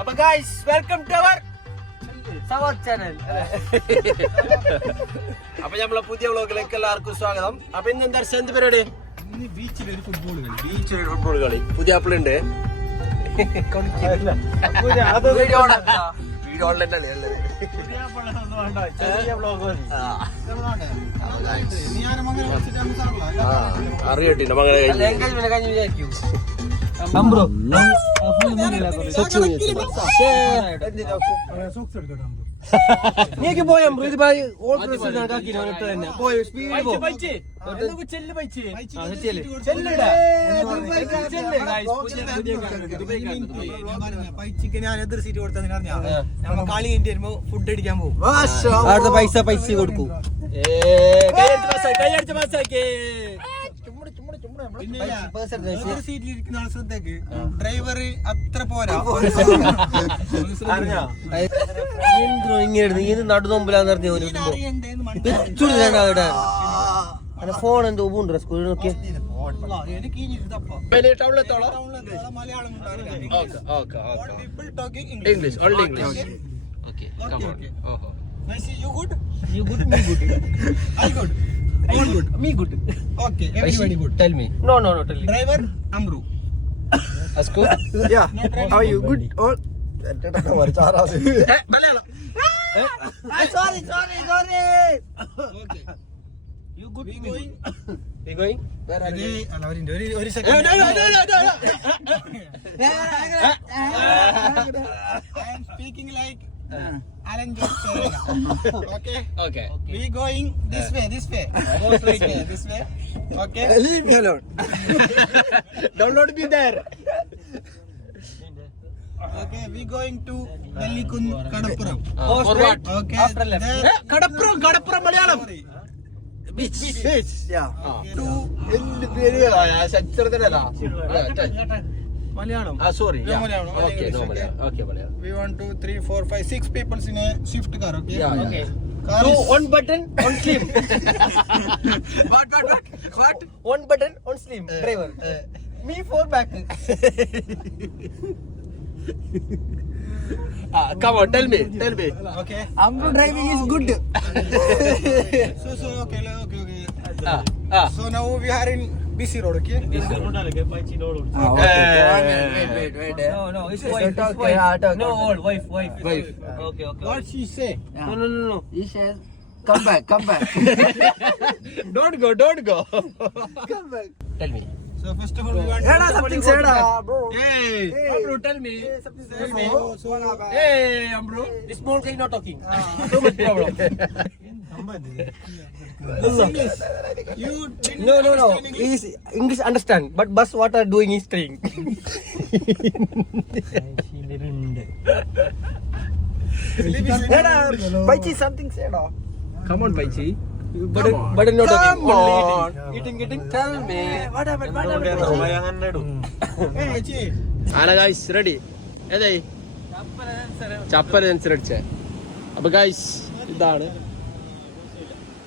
അപ്പൊ guys welcome to our സവർ channel. അപ്പൊ നമ്മളെ പുതിയ വ്ളോഗിലേക്ക് എല്ലാവർക്കും സ്വാഗതം. അപ്പൊ ഇന്ന് എന്താ എന്ത് പരിപാടി? ബീച്ചിലൊരു ഫുട്ബോൾ കളി. പുതിയ ആപ്പിളുണ്ട്. വീഡിയോ ഓൺലൈൻ അറിയട്ടില്ല നീക്ക് പോയ ഞാൻ എതിർ സീറ്റ് കൊടുത്തെന്ന് പറഞ്ഞാ കളി കഴിഞ്ഞ് വരുമ്പോ ഫുഡ് അടിക്കാൻ പോകും. അവിടുത്തെ പൈസ കൊടുക്കും. കൈയടിച്ച പാസ്സാക്കി. സീറ്റിലിരിക്കുന്ന ആൾ ശ്രദ്ധയ്ക്ക് ഡ്രൈവർ അത്ര പോരാ. ഇങ്ങനെ നടുനോമ്പിലാന്ന് പറഞ്ഞു ഫോൺ എന്തോ ഉണ്ട് സ്കൂളിൽ നോക്കിയ English only English. All good. Me good. Okay. Everybody good. Tell me. No. Tell me. Driver Amru. Asko? Yeah. How are you? Good. All. Sorry. Okay. You good? We going? Where are you? One second. No. I am speaking like Alan Jones. Okay. We going this way. This way. Okay. Leave me alone. Don't be there. Okay, we going to Nellikun, Kadappuram. For what? Okay. After left. Kadappuram Malayalam. Beach. Yeah. To Malayalam. Sorry. No Yeah. Malayalam. Okay, no Malayalam. Okay, Malayalam. We want 2, 3, 4, 5, 6 people in a Swift car. Okay. Yeah. Okay. Car Do is one button on slim. What? One button on slim. Driver. Me 4 back. Come on, tell me. okay. Amru driving is good. So okay. So now we are in BC road. Okay. Wait. No, it's wife. No, wife. Okay. What she say? No. He says, come back. Don't go. Come back. Tell me. So first of all, we want Something said, bro. Hey, Amru, tell me. tell me. Hey, Amru. This small guy not talking. Too much problem. English. You didn't No. understand English? He's English understand, but bus what are doing is string. Paichi something said. Come on, Paichi. But not talking. Only eating. Tell me. What happened? Hey, Achi. Ana guys, ready? ഏതായി ചപ്പൽ അനുസരിച്ച്. അപ്പൊ guys ഇതാണ്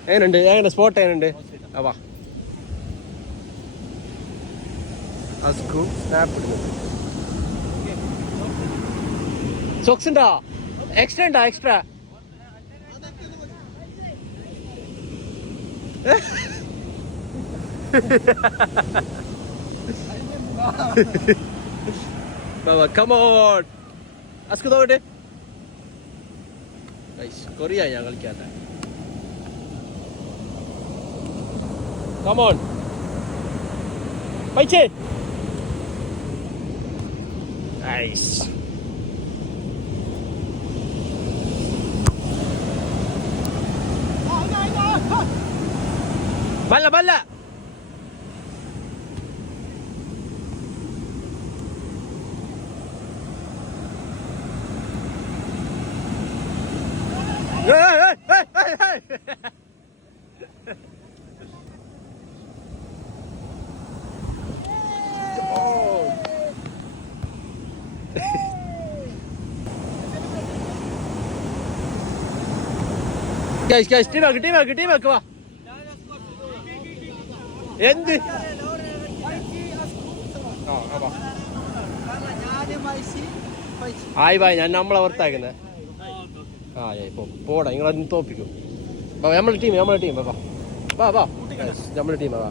എങ്ങനെയുണ്ട് spot എങ്ങനെയുണ്ട്? വാ അസ്കു snap ഇടുന്നത്. Socks ഉണ്ടോ? Extra Come on. അസ്കു തോട്ടെ Korea ഞാൻ കളിക്കാത്ത. Come on. Paiche. Nice. Balla. Hey. ടീമാക്ക് വാ. എന്ത് ആയി ബായ്, ഞാൻ നമ്മളെ പുറത്താക്കുന്നേ. ആ പോടാ, നിങ്ങളതിന് തോപ്പിക്കും. നമ്മളെ ടീം വാ വാ വാ, നമ്മളെ ടീമാ വാ.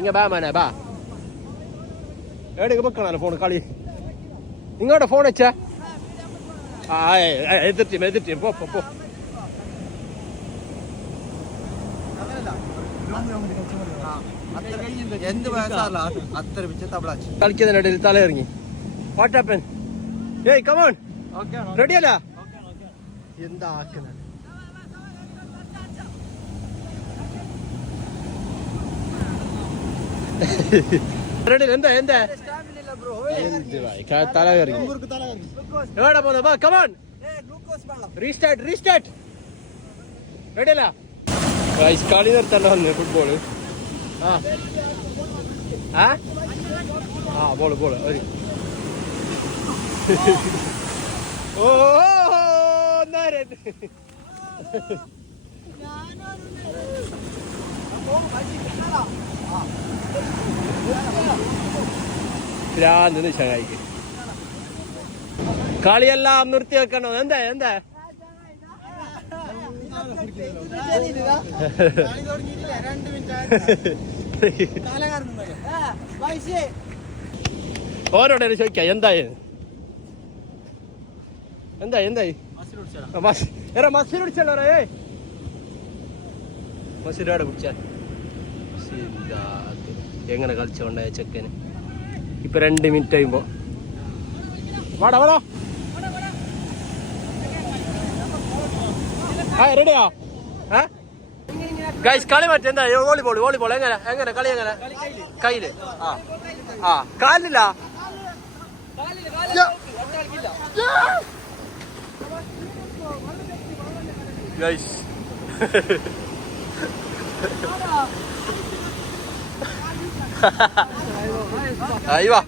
ഇങ്ങ ബാ മാനെ ബാ. എവിടേക്ക് വെക്കണല്ലോ ഫോൺ കളി? ഇങ്ങോട്ട് ഫോൺ വെച്ചാ. ആ എതിർ ടീം പോ. കളിക്കുന്നതിനിടയിൽ തല ഇറങ്ങി. What happen? ഏയ് കമോൺ, റെഡിയല്ല? എന്താ ആക്കുന്നത്? എന്താ തല ഇറങ്ങി. എവിടെ പോന്നെ? വാ കമോൺ, റീസ്റ്റാർട്ട്. റെഡിയല്ല? കളി നിർത്തണ്ട വന്ന് ഫുട്ബോള്. ബോള് ഒരു ഭ്രാന്ത് ചങ്ങായിക്ക്. കളിയെല്ലാം നിർത്തി വെക്കണോ? എന്താ ഓരോടെ ചോദിക്ക എന്തായി മസിൽ പിടിച്ചോ. മസിലോടെ പിടിച്ചാൽ എങ്ങനെ കളിച്ചോണ്ടായ ചെക്കന്. ഇപ്പൊ 2 മിനിറ്റ് കഴിയുമ്പോ വാടാ. റെഡിയാ? ഗൈസ് കളി മറ്റേ എന്താ? വോളിബോൾ എങ്ങനെ കളി? എങ്ങനെ കയ്യില്? കാലില്ല. ഗൈസ് വാ.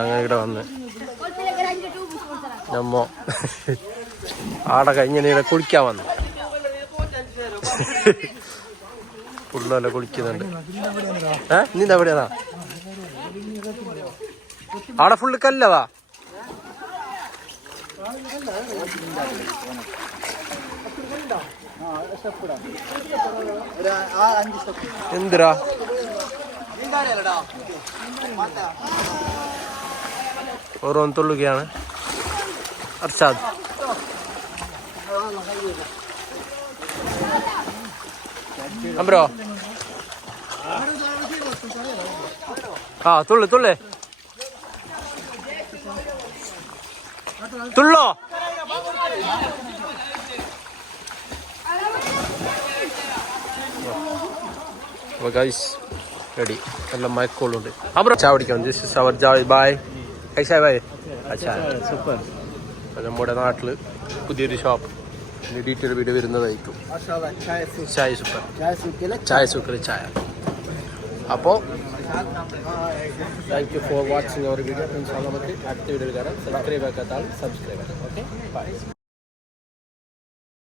അങ്ങനെ ഇവിടെ വന്ന് നമ്മ ആടെ കഴിഞ്ഞ കുളിക്കാൻ വന്നു. ഫുള്ളല്ല കുളിക്കുന്നുണ്ട്. നീന്താ എവിടെയാ? ആടെ ഫുള്ള് കല്ലവാ. എന്തിരാ ഓരോന്ന് തുള്ളുകയാണ് അർഷാദ്. ബ്രോ തുള്ളു തുള്ളോ. റെഡി. നല്ല മയക്കോളുണ്ട്. ചായ കുടിക്കാം. ദിസ് ഇസ് അവർ ജോയ് ബായ്. കൈസാ ബായ്? അച്ഛാ സൂപ്പർ. നമ്മുടെ നാട്ടില് പുതിയൊരു ഷോപ്പ് ഡീറ്റെയിൽ വീഡിയോ വരുന്നതായിരിക്കും. ചായ സൂപ്പർ, ചായ. അപ്പോൾ thank you for watching our video. അടുത്ത വീഡിയോയിൽ കാണാം. സബ്സ്ക്രൈബ് ആക്കാത്ത ആൾ സബ്സ്ക്രൈബ് ആക്കാം. Okay by.